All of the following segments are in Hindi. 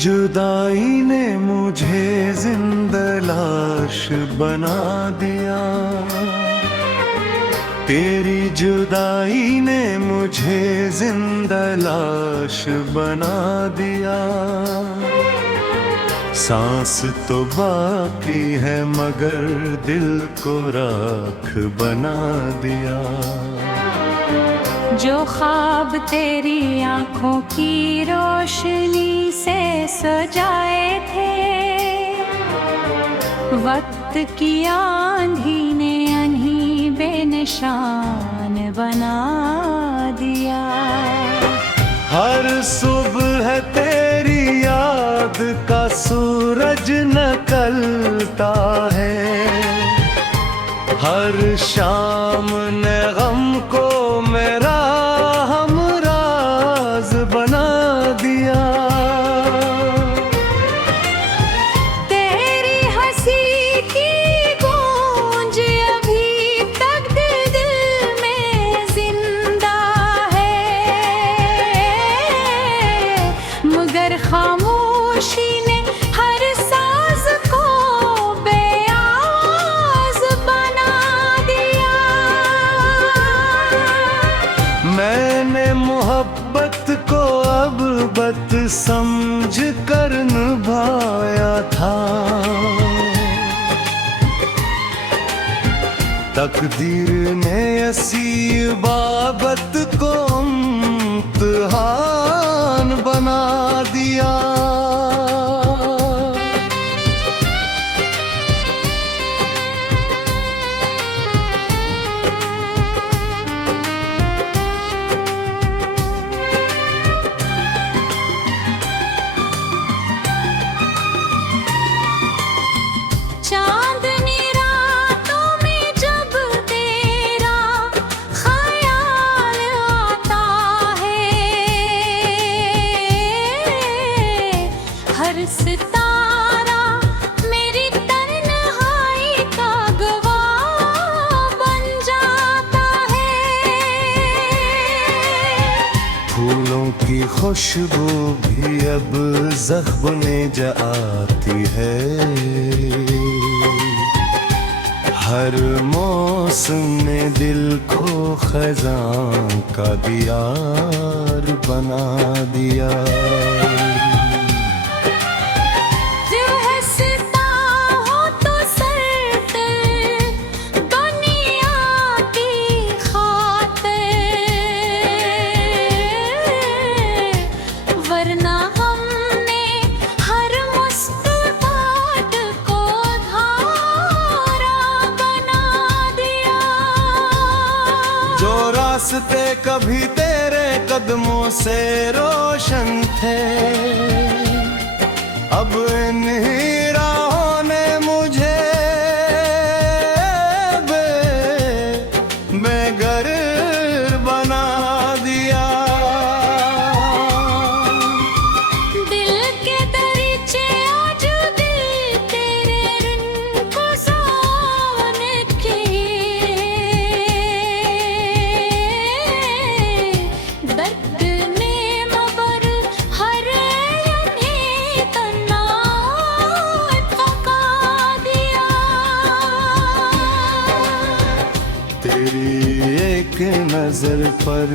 जुदाई ने मुझे जिंदा लाश बना दिया। तेरी जुदाई ने मुझे जिंदा लाश बना दिया। सांस तो बाकी है मगर दिल को राख बना दिया। जो ख्वाब तेरी आंखों की रोशनी से सजाए थे, वक्त की आंधी ने अन्ही बेनिशान बना दिया। हर सुबह तेरी याद का सूरज निकलता है। हर शाम ने गम को मेरा हमराज बना दिया। तेरी हंसी की गूंज अभी तक दिल में जिंदा है, मगर खामोशी ने हर साज को बेआवाज बना दिया। मैंने मोहब्बत को अब बत समझ कर निभाया था। तकदीर ने ऐसी बाबत को इम्तिहान बना दिया। चांदनी रातों में जब तेरा ख्याल आता है, हर सितारा मेरी तन्हाई का गवाह बन जाता है। फूलों की खुशबू भी अब ज़ख्म में जा आती है। हर मौसम ने दिल को खज़ां का दियार बना दिया। जो हंसता हो तो सर दुनिया की खातिर, वरना हमने हर मुस्कुराहट को धारा बना दिया। जो रास्ते कभी तेरे कदमों से रोशन थे, अब इन्हीं राहों ने मुझे बेघर बना दिया। दिल के दरीचे आज दिल तेरे रुनकुसान के, दर्द ने मगर हर यानी तना पका दिया। तेरी एक नजर पर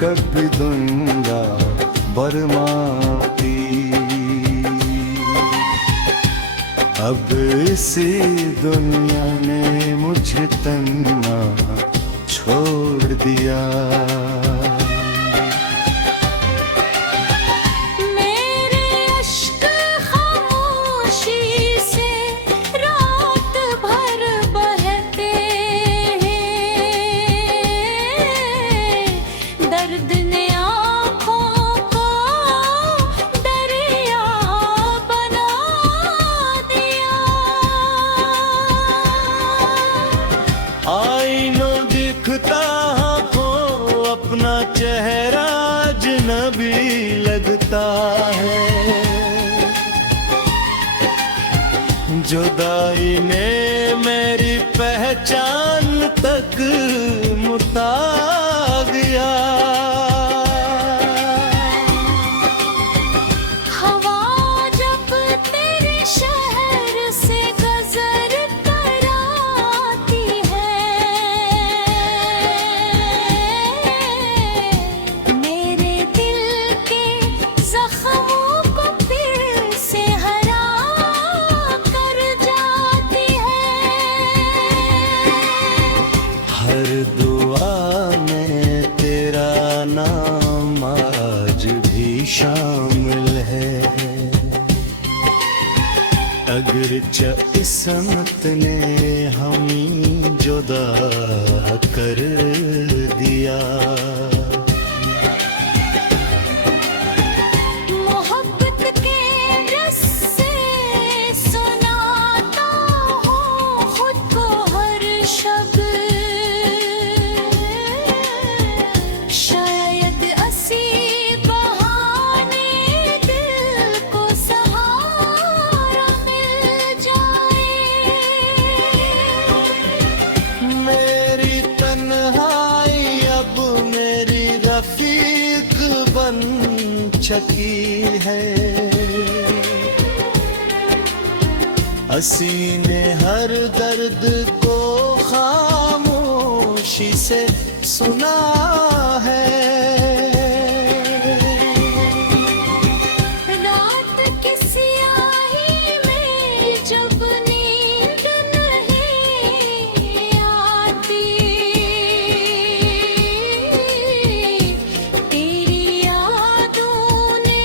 कभी दूंगा बरमाती। अब इसी दुनिया ने मुझे तन्हा छोड़ दिया। मेरे अश्क खामोशी से रात भर बहते हैं, दर्द ने आँखों को दरिया बना दिया। आईनो दिखता हो अपना चेहरा अजनबी लगता है। जुदाई ने मेरी पहचान तक मुता दिया। हवा हर दुआ में तेरा नाम आज भी शामिल है। अगरचे किस्मत ने हम जुदा कर दिया। मोहब्बत के रस से सुनाता हूँ खुद को हर शब्द। शायद असी बहाने दिल को सहारा मिल जाए। मेरी तन्हाई अब मेरी रफीक बन चुकी है। हसी ने हर दर्द को खामोशी से सुना है। रात की स्याही में जब नींद नहीं आती, तेरी यादों ने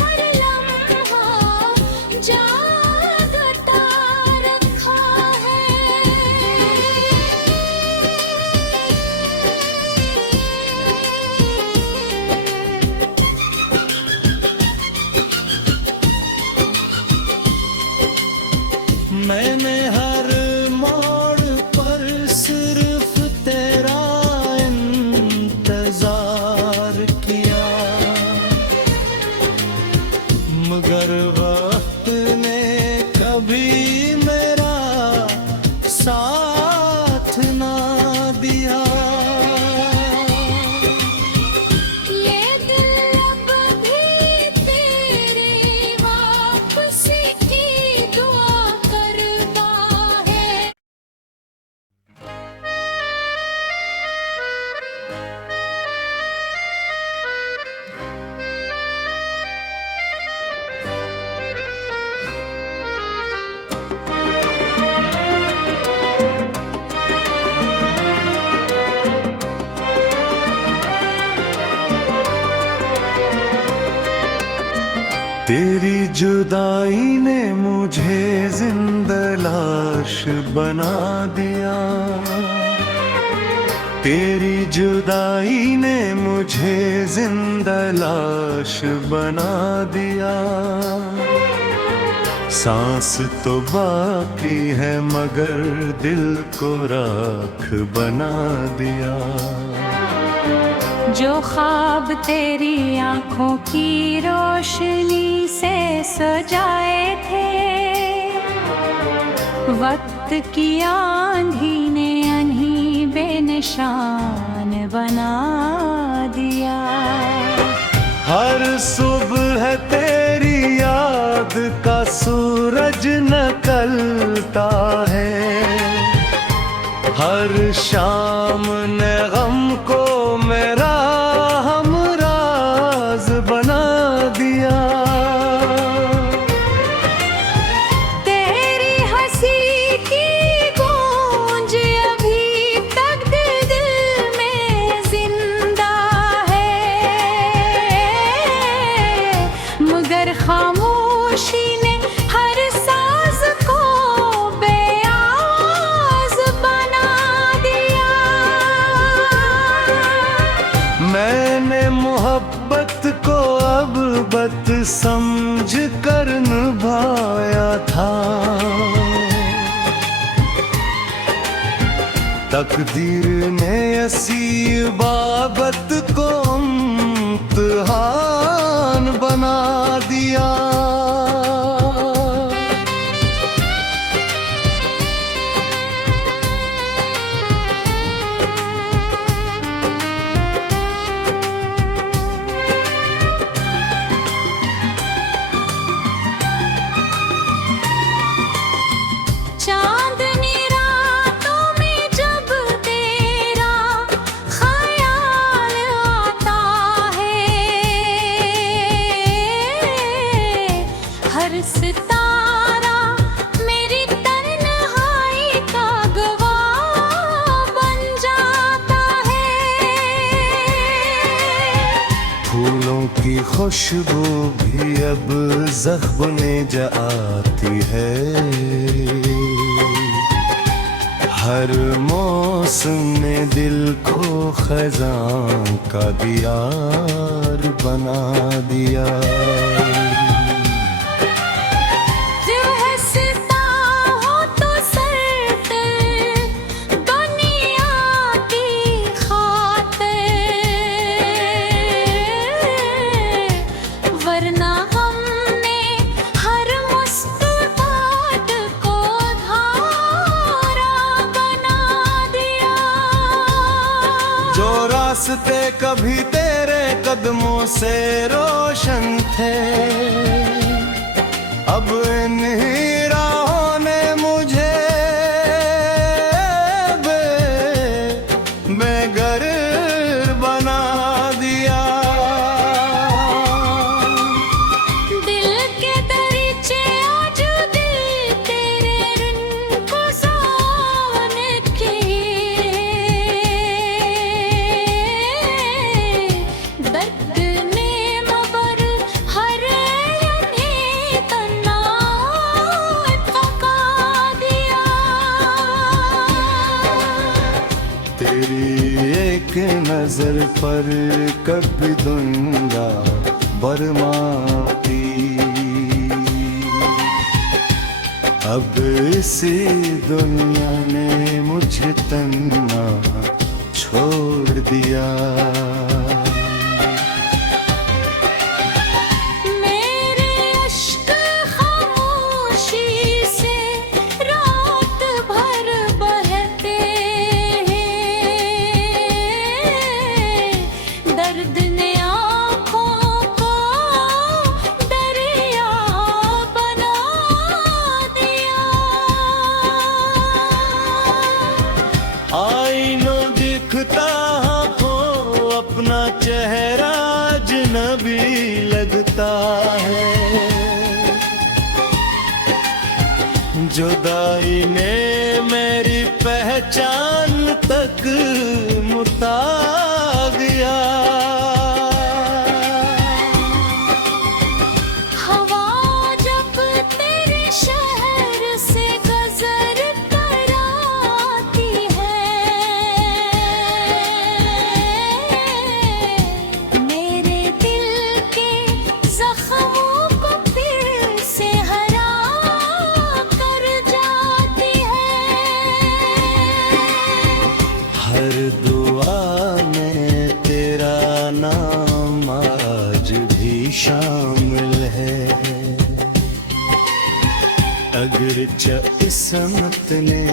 हर लम्हा जागता रखा है। मैंने हर मोड़ पर सिर्फ तेरा इंतजार किया, मगर वक्त ने कभी मेरा साथ ना दिया। ये दिल अब भी तेरी वापसी की दुआ करता है। तेरी जुदाई ने मुझे जिंदा लाश बना दिया। तेरी जुदाई ने मुझे जिंदा लाश बना दिया। सांस तो बाकी है मगर दिल को राख बना दिया। जो ख्वाब तेरी आंखों की रोशनी से सजाए थे, वक्त की आंधी ने अन्ही बेनिशान बना दिया। हर सुबह तेरी याद का सूरज निकलता है। हर शाम ने गम को मेरा हमराज बना दिया। तेरी हंसी की गूंज अभी तक दिल में जिंदा है, मगर खामोशी ने हर साज को बेआवाज बना दिया। मैंने मोहब्बत को अब बत समझ कर निभाया था। तकदीर ने ऐसी बाबत को इम्तिहान बना दिया। चांदनी रातों में जब तेरा ख्याल खुशबू भी अब जख्म में जा आती है। हर मौसम ने दिल को खजां का दियार बना दिया। जो हंसता हो तो सरते दुनिया की खातिर, वरना हमने हर मुस्कुराहट को धारा बना दिया। जो रास्ते कभी तेरे कदमों से रोशन थे, अब इन्हीं राहों ने मुझे बेघर बना दिया। दिल के दरीचे आज दिल तेरे गुज़ार के, दर्द ने मगर हर लम्हे तना पका दिया। तेरी एक नजर पर कभी दूंगा बरमाती, अब इसी दुनिया ने मुझे तन्हा छोड़ दिया। मेरे अश्क खामोशी से रात भर बहते हैं, दर्द ने आँखों को दरिया बना दिया। आईनो दिखता हो अपना चेहरा अजनबी लगता है। जुदाई ने मेरी पहचान तक मुटा दिया। हवा जब तेरे शहर से गुजर कर आती है, मेरे दिल के जख्मों को फिर से हरा कर जाती है। हर दुआ में तेरा नाम आज भी शामिल है। अगर किस्मत ने